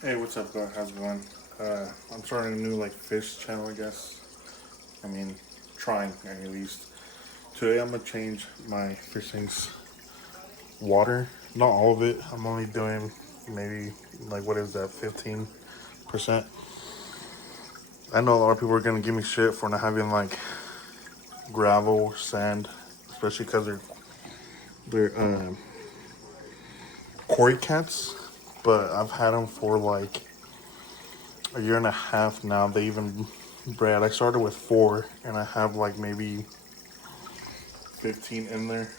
Hey, what's up, guys? How's it going? I'm starting a new fish channel, I guess. I mean, trying at least. Today I'm gonna change my fishing's water. Not all of it. I'm only doing maybe what is that, 15%. I know a lot of people are gonna give me shit for not having gravel, sand, especially because they're koi cats. But I've had them for a year and a half now. They even bred. I started with 4, and I have maybe 15 in there.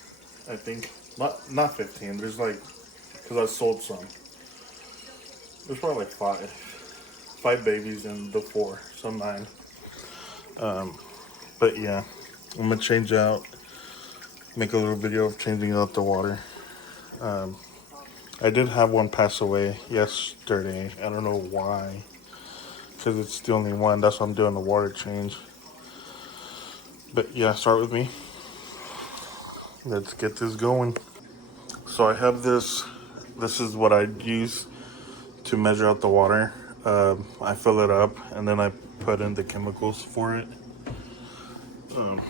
I think not 15. There's because I sold some. There's probably 5 babies and the 4, some 9. But yeah, I'm gonna change out. Make a little video of changing out the water. I did have one pass away yesterday. I don't know why, because it's the only one. That's why I'm doing the water change. But yeah, start with me. Let's get this going. So I have this. This is what I use to measure out the water. I fill it up and then I put in the chemicals for it. Um,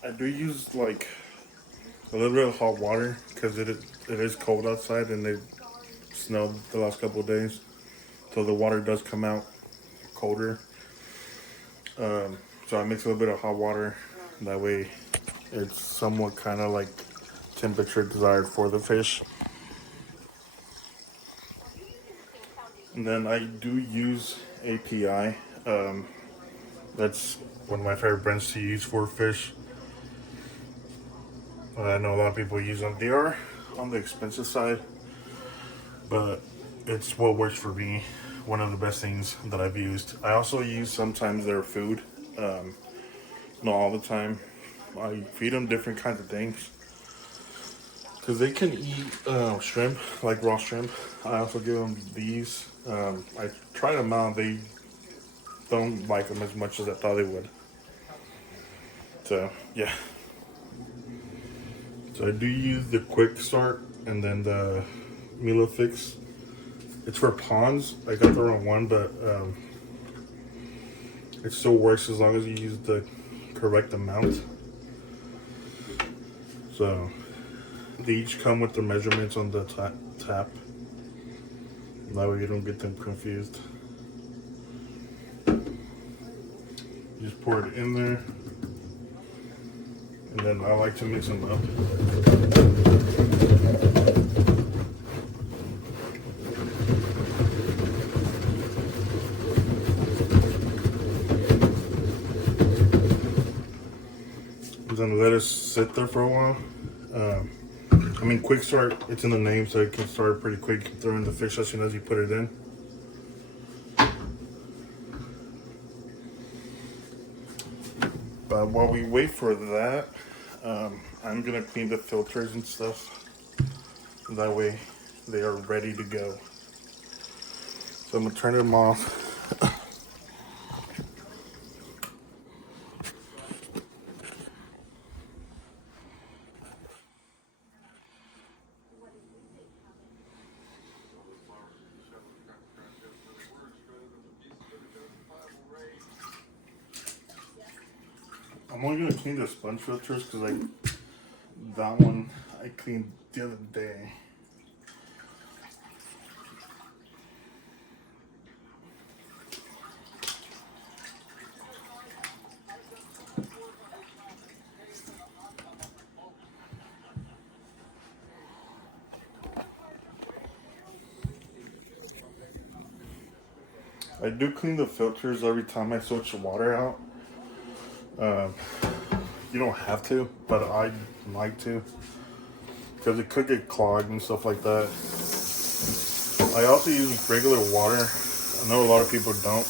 I do use a little bit of hot water because it is cold outside and it snowed the last couple of days, so the water does come out colder. So I mix a little bit of hot water. That way, it's somewhat kind of temperature desired for the fish. And then I do use API. That's one of my favorite brands to use for fish. I know a lot of people use them. They are on the expensive side, but it's what works for me. One of the best things that I've used. I also use sometimes their food. Not all the time. I feed them different kinds of things because they can eat shrimp, like raw shrimp. I also give them these. I tried them out. They don't like them as much as I thought they would. So yeah. So I do use the quick start and then the Milo fix. It's for ponds. I got the wrong one, but it still works as long as you use the correct amount. So they each come with the measurements on the tap. That way you don't get them confused. You just pour it in there. And then I like to mix them up. And then let it sit there for a while. I mean, quick start, it's in the name, so it can start pretty quick. You can throw in the fish as soon as you put it in. But while we wait for that, I'm gonna clean the filters and stuff. That way they are ready to go. So I'm gonna turn them off. I'm only gonna clean the sponge filters because that one I cleaned the other day. I do clean the filters every time I switch the water out. Uh, you don't have to, but I like to, because it could get clogged and stuff like that. I also use regular water. I know a lot of people don't.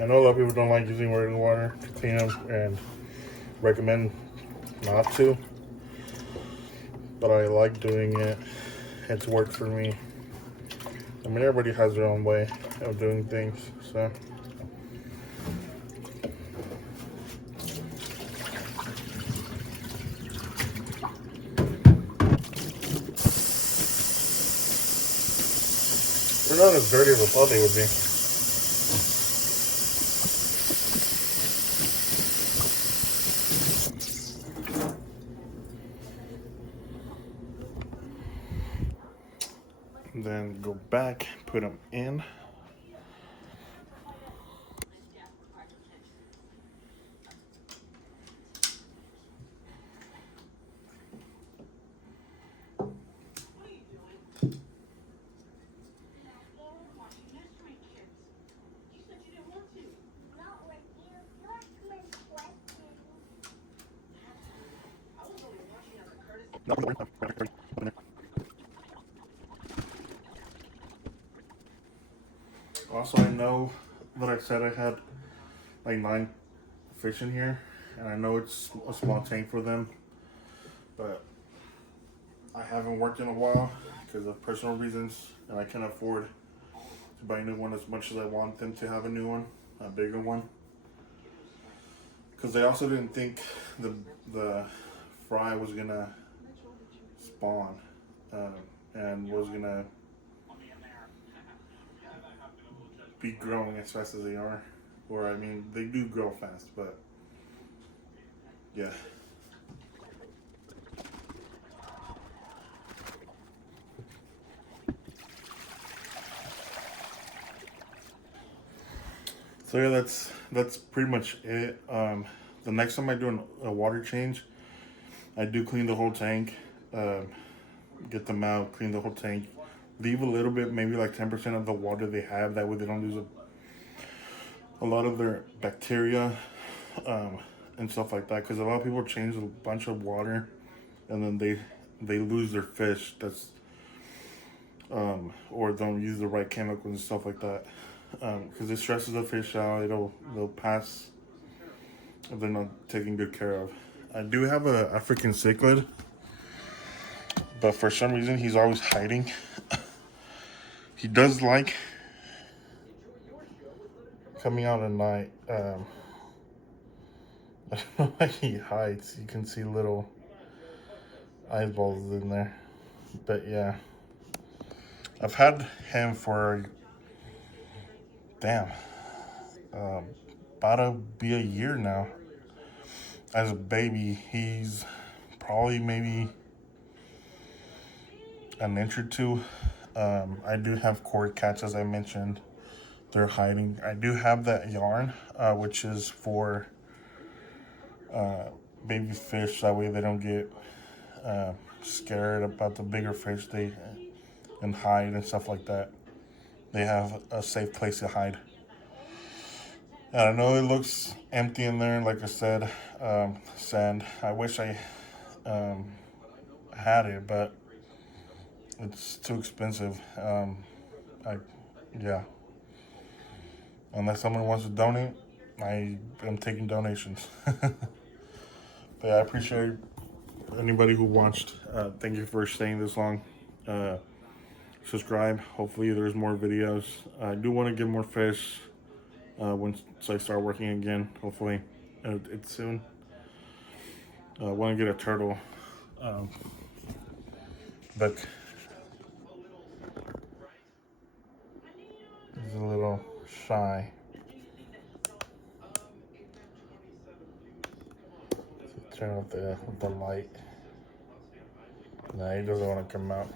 I know a lot of people don't like using regular water to clean them and recommend not to, but I like doing it. It's worked for me. I mean, everybody has their own way of doing things, so. They're not as dirty as I thought they would be. And then go back, put them in. Also, I know that I said I had like 9 fish in here, and I know it's a small tank for them, but I haven't worked in a while because of personal reasons, and I can't afford to buy a new one as much as I want them to have a new one, a bigger one. Because they also didn't think the fry was gonna spawn and was gonna be growing as fast as they are. Or I mean, they do grow fast, but yeah. So yeah, that's pretty much it. The next time I do a water change, I do clean the whole tank, get them out, clean the whole tank, leave a little bit, maybe like 10% of the water they have. That way they don't lose a lot of their bacteria and stuff like that. Because a lot of people change a bunch of water, and then they lose their fish. That's or don't use the right chemicals and stuff like that. Because it stresses the fish out. They'll pass if they're not taken good care of. I do have a African cichlid, but for some reason he's always hiding. He does like coming out at night. I don't know why he hides. You can see little eyeballs in there. But yeah, I've had him for damn about to be a year now. As a baby, he's probably maybe an inch or two. I do have cord cats, as I mentioned. They're hiding. I do have that yarn, which is for baby fish. That way they don't get scared about the bigger fish and hide and stuff like that. They have a safe place to hide. And I know it looks empty in there, like I said, sand. I wish I had it, but it's too expensive. Yeah. Unless someone wants to donate, I am taking donations. But yeah, I appreciate anybody who watched. Thank you for staying this long. Subscribe. Hopefully there's more videos. I do want to get more fish once I start working again. Hopefully it's soon. I want to get a turtle. But he's a little shy. So turn off the light. Nah, he doesn't want to come out.